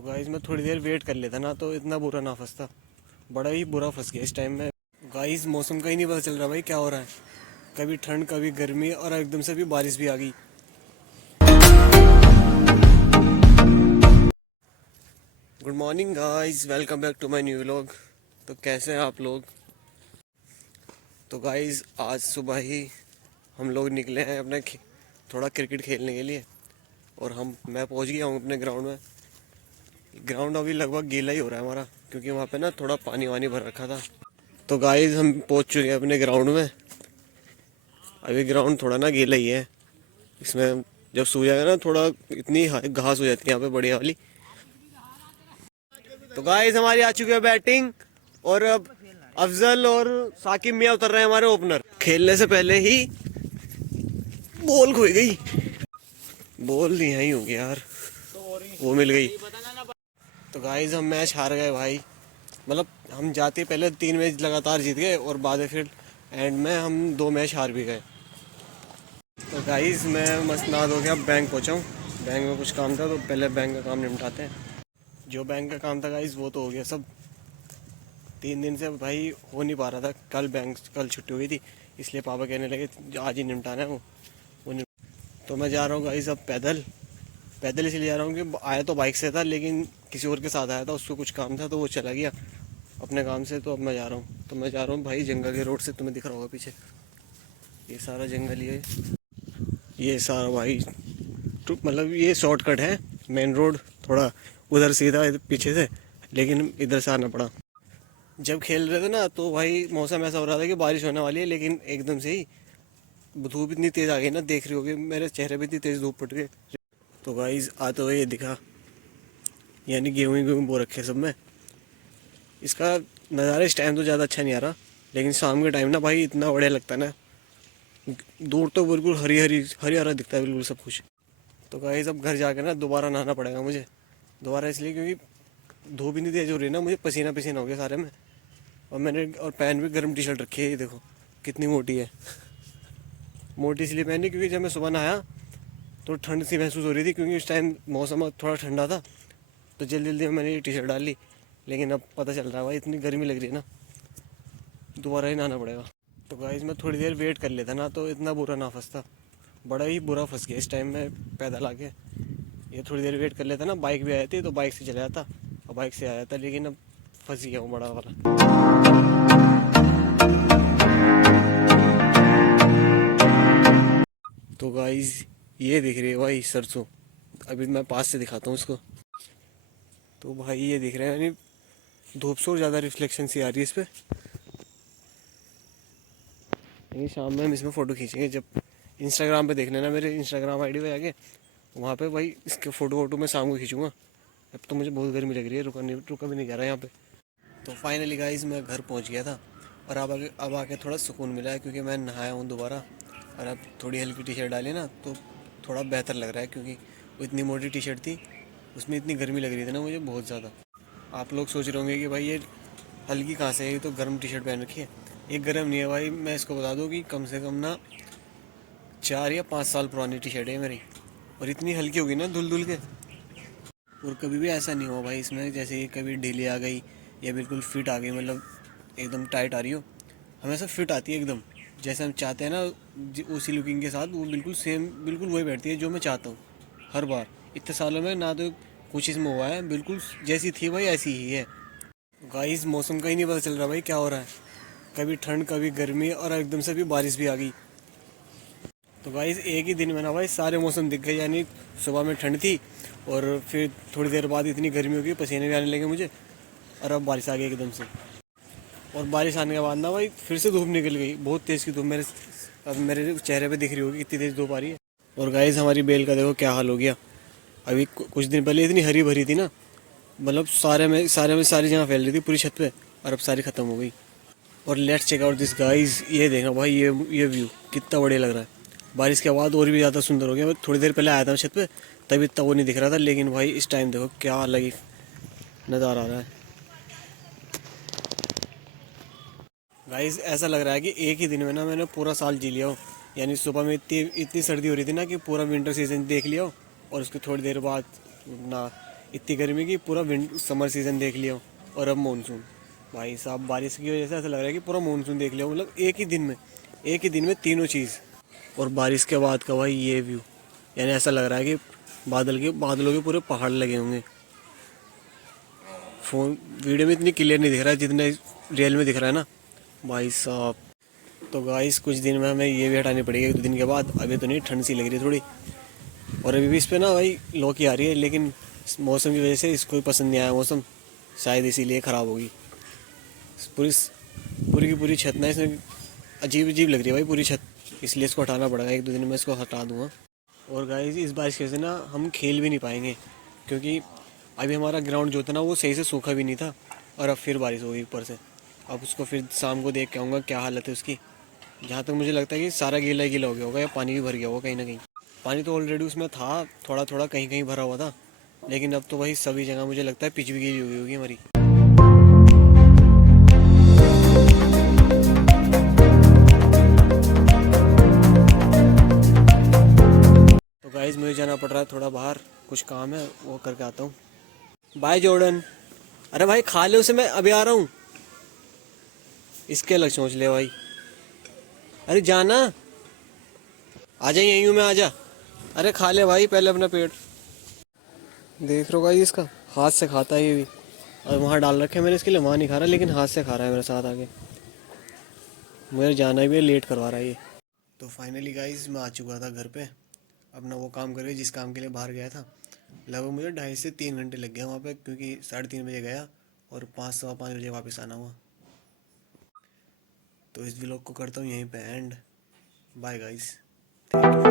तो गाइस मैं थोड़ी देर वेट कर लेता ना तो इतना बुरा ना फंसता। बड़ा ही बुरा फंस गया इस टाइम में। गाइस मौसम का ही नहीं पता चल रहा भाई क्या हो रहा है। कभी ठंड कभी गर्मी और एकदम से भी बारिश भी आ गई। Good morning guys, welcome back to my new vlog. तो कैसे हैं आप लोग। तो गाइस आज सुबह ही हम लोग निकले हैं अपने थोड़ा क्रिकेट खेलने के लिए। और मैं पहुंच गया हूँ अपने ग्राउंड में। ग्राउंड अभी लगभग गीला ही हो रहा है हमारा, क्योंकि वहाँ पे ना थोड़ा पानी वानी भर रखा था। तो गाइस हम पहुंच चुके हैं अपने ग्राउंड में। अभी ग्राउंड थोड़ा ना गीला ही है। इसमें जब सो जाएगा ना थोड़ा इतनी घास हो जाती है यहाँ पे बढ़िया वाली। तो गाइस हमारी आ चुकी है बैटिंग। और अब अफजल और साकिब मियां उतर रहे हैं हमारे ओपनर। खेलने से पहले ही बॉल खोई गई। बॉल यहीं होगी यार, वो मिल गई। तो गाइस हम मैच हार गए भाई। मतलब हम जाते पहले 3 मैच लगातार जीत गए और बाद में फिर एंड में हम 2 मैच हार भी गए। तो गाइस मैं मस्त नहा धो के अब बैंक पहुंचा हूँ। बैंक में कुछ काम था तो पहले बैंक का काम निपटाते हैं। जो बैंक का काम था गाइस वो तो हो गया सब। 3 दिन से भाई हो नहीं पा रहा था। कल छुट्टी हुई थी, इसलिए पापा कहने लगे आज ही निपटाना है वो तो मैं जा रहा हूँ गाइस अब पैदल। पैदल इसलिए जा रहा हूँ कि आया तो बाइक से था, लेकिन किसी और के साथ आया था, उसको कुछ काम था तो वो चला गया अपने काम से। तो अब मैं जा रहा हूँ। तो मैं जा रहा हूँ भाई जंगल के रोड से, तुम्हें दिख रहा होगा पीछे ये सारा जंगल। ये सारा भाई मतलब ये शॉर्टकट है। मेन रोड थोड़ा उधर सीधा पीछे से, लेकिन इधर से आना पड़ा। जब खेल रहे थे ना तो भाई मौसम ऐसा हो रहा था कि बारिश होने वाली है, लेकिन एकदम से ही धूप इतनी तेज़ आ गई ना, देख रही होगी मेरे चेहरे पे इतनी तेज़ धूप पड़ गई। तो गाइस आते हुए ये दिखा, यानी गेहूँ ही गेहूँ बो रखे सब में। इसका नज़ारा इस टाइम तो ज़्यादा अच्छा नहीं आ रहा, लेकिन शाम के टाइम ना भाई इतना बढ़िया लगता है ना। दूर तो बिल्कुल हरी हरी हरी हरा दिखता है बिल्कुल सब कुछ। तो गाइस अब घर जाकर ना दोबारा नहाना पड़ेगा मुझे। दोबारा इसलिए क्योंकि धूप इतनी तेज़ हो रही है ना, मुझे पसीना पसीना हो गया सारे में। और पहन भी गर्म टी शर्ट रखी है, ये देखो कितनी मोटी है। मोटी इसलिए पहनी क्योंकि जब मैं सुबह नहाया तो ठंड सी महसूस हो रही थी, क्योंकि उस टाइम मौसम थोड़ा ठंडा था। तो जल्दी जल्दी में मैंने ये टी शर्ट डाल ली। लेकिन अब पता चल रहा है भाई इतनी गर्मी लग रही है ना, दोबारा ही नहाना पड़ेगा। तो गाइस मैं थोड़ी देर वेट कर लेता ना तो इतना बुरा ना फंसता। बड़ा ही बुरा फंस गया इस टाइम में पैदल आके। ये थोड़ी देर वेट कर लेता ना, बाइक भी आई थी तो बाइक से चला जाता और बाइक से आया था, लेकिन अब फंस गया हूँ बड़ा वाला। तो गाइस ये दिख रही है भाई सरसों। अभी मैं पास से दिखाता हूँ इसको। तो भाई ये दिख रहा है, यानी धूप से और ज़्यादा रिफ्लेक्शन सी आ रही है इस पर। यानी शाम में हम इसमें फ़ोटो खींचेंगे। जब इंस्टाग्राम पे देख लेना, मेरे इंस्टाग्राम आईडी पे जाके वहाँ पे भाई इसके फ़ोटो मैं शाम को खींचूंगा। अब तो मुझे बहुत गर्मी लग रही है, रुका भी नहीं जा रहा है यहाँ पे। तो फाइनली गाइस मैं घर पहुँच गया था। और अब आके थोड़ा सुकून मिला है, क्योंकि मैं नहाया हूँ दोबारा। और अब थोड़ी हल्की टी शर्ट डाली ना तो थोड़ा बेहतर लग रहा है, क्योंकि वो इतनी मोटी टी शर्ट थी, उसमें इतनी गर्मी लग रही थी ना मुझे बहुत ज़्यादा। आप लोग सोच रहे होंगे कि भाई ये हल्की कहाँ से है, ये तो गर्म टी शर्ट पहन रखी है। ये गर्म नहीं है भाई, मैं इसको बता दूँ कि कम से कम ना 4 या 5 साल पुरानी टी शर्ट है मेरी। और इतनी हल्की होगी ना धुल धुल के। और कभी भी ऐसा नहीं हुआ भाई इसमें जैसे कि कभी ढीली आ गई या बिल्कुल फिट आ गई, मतलब एकदम टाइट आ रही हो। हमेशा फिट आती है एकदम, जैसे हम चाहते हैं ना उसी लुकिंग के साथ, वो बिल्कुल सेम बिल्कुल वही बैठती है जो मैं चाहता हूँ हर बार। इतने सालों में ना तो कुछ इसमें हुआ है, बिल्कुल जैसी थी भाई ऐसी ही है। गाइस मौसम का ही नहीं पता चल रहा भाई क्या हो रहा है। कभी ठंड कभी गर्मी और एकदम से भी बारिश भी आ गई। तो गाइस एक ही दिन में ना भाई सारे मौसम दिख गए। यानी सुबह में ठंड थी और फिर थोड़ी देर बाद इतनी गर्मी हो गई, पसीने भी आने लगे मुझे। और अब बारिश आ गई एकदम से। और बारिश आने के बाद ना भाई फिर से धूप निकल गई, बहुत तेज़ की धूप। अब मेरे चेहरे पे दिख रही होगी कितनी तेज़ धूप आ रही है। और गाइस हमारी बेल का देखो क्या हाल हो गया। अभी कुछ दिन पहले इतनी हरी भरी थी ना, मतलब सारी जगह फैल रही थी पूरी छत पे। और अब सारी ख़त्म हो गई। और let's check out this guys, ये देखा भाई ये व्यू कितना बढ़िया लग रहा है। बारिश के बाद और भी ज़्यादा सुंदर हो गया। मैं थोड़ी देर पहले आया था छत पे, तभी इतना वो नहीं दिख रहा था, लेकिन भाई इस टाइम देखो क्या अलग ही नज़ारा आ रहा है। गाइस ऐसा लग रहा है कि एक ही दिन में ना मैंने पूरा साल जी लिया हो। यानी सुबह में इतनी इतनी सर्दी हो रही थी ना कि पूरा विंटर सीजन देख लिया हो, और उसके थोड़ी देर बाद ना इतनी गर्मी की पूरा समर सीज़न देख लिया और अब मानसून। भाई साहब बारिश की वजह से ऐसा लग रहा है कि पूरा मानसून देख लिया, मतलब एक ही दिन में तीनों चीज़। और बारिश के बाद का भाई ये व्यू, यानी ऐसा लग रहा है कि बादलों के पूरे पहाड़ लगे होंगे। फ़ोन वीडियो में इतनी क्लियर नहीं दिख रहा है जितना रियल में दिख रहा है ना भाई साहब। तो गाइस कुछ दिन में हमें ये भी हटानी पड़ेगी, 1-2 दिन के बाद। अभी तो नहीं, ठंड सी लग रही है थोड़ी, और अभी भी इस पर ना भाई लौकी आ रही है, लेकिन मौसम की वजह से इसको भी पसंद नहीं आया मौसम, शायद इसीलिए ख़राब होगी। पूरी पूरी की पूरी छत ना इसमें अजीब अजीब लग रही है भाई पूरी छत, इसलिए इसको हटाना पड़ेगा। 1-2 दिन में इसको हटा दूँगा। और गाइस इस बारिश की वजह से ना हम खेल भी नहीं पाएंगे, क्योंकि अभी हमारा ग्राउंड जो था ना वो सही से सूखा भी नहीं था, और अब फिर बारिश हो गई ऊपर से। अब उसको फिर शाम को देख के आऊँगा क्या हालत है उसकी। जहाँ तक मुझे लगता है कि सारा गीला ही गीला हो गया होगा, या पानी भी भर गया होगा कहीं ना कहीं। पानी तो ऑलरेडी उसमें था, थोड़ा थोड़ा कहीं कहीं भरा हुआ था, लेकिन अब तो भाई सभी जगह मुझे लगता है पिच भी गीली हो गई होगी हमारी। तो गाइस मुझे जाना पड़ रहा है थोड़ा बाहर, कुछ काम है वो करके आता हूँ। Bye Jordan. अरे भाई खा ले उसे, मैं अभी आ रहा हूँ। इसके अलग सोच ले भाई। अरे जाना, आजा यहीं हूँ मैं, आजा। अरे खा ले भाई पहले अपना पेट। देख लो भाई इसका, हाथ से खाता है ये भी। और वहाँ डाल रखे हैं मैंने इसके लिए, वहाँ नहीं खा रहा, लेकिन हाथ से खा रहा है मेरे साथ आके। मुझे जाना भी है, लेट करवा रहा है ये। तो फाइनली गाइस मैं आ चुका था घर पे, अपना वो काम करके जिस काम के लिए बाहर गया था। लगभग मुझे 2.5 से 3 घंटे लग गए वहाँ पे, क्योंकि 3:30 बजे गया और 5, 5:15 बजे वापस आना हुआ। तो इस व्लॉग को करता हूँ यहीं पे end. Bye guys, thank you.